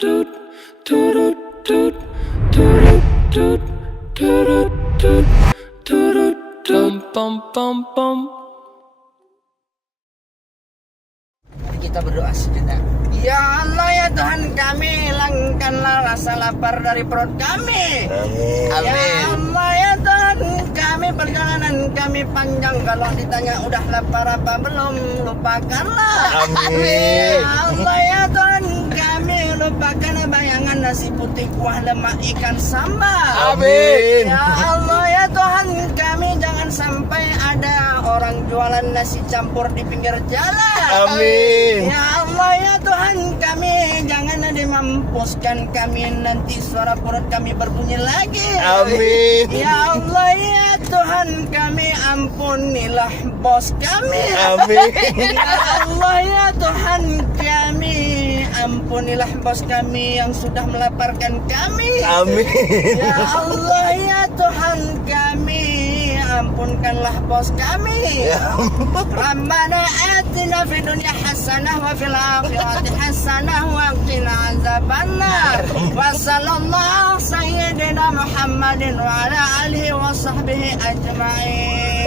tut turut tut turut tut turut tut turut pom pom pom pom. Mari kita berdoa sejenak. Ya Allah ya Tuhan kami, hilangkanlah rasa lapar dari perut kami. Amin. Ya Allah ya Tuhan kami, perjalanan kami panjang. Kalau ditanya udah lapar apa belum, lupakanlah. Amin. Ya Allah ya Tuhan kami, lupakan bayangan nasi putih kuah lemak ikan sambal. Amin. Ya Allah ya Tuhan kami, jangan sampai ada orang jualan nasi campur di pinggir jalan. Amin. Ya Allah ya Tuhan kami, jangan dimampuskan kami nanti suara perut kami berbunyi lagi. Amin. Ya Allah ya Tuhan kami, ampunilah bos kami. Amin. Ya Allah ya Tuhan kami, ampunilah bos kami yang sudah melaparkan kami. Amin. Ya Allah ya Tuhan kami, ampunkanlah bos kami. Rabbana atina fid dunya hasanah wa fil akhirati hasanah wa qina azabannar. Wa sallallahu sayyidina Muhammadin wa ala alihi wa sahbihi ajma'in.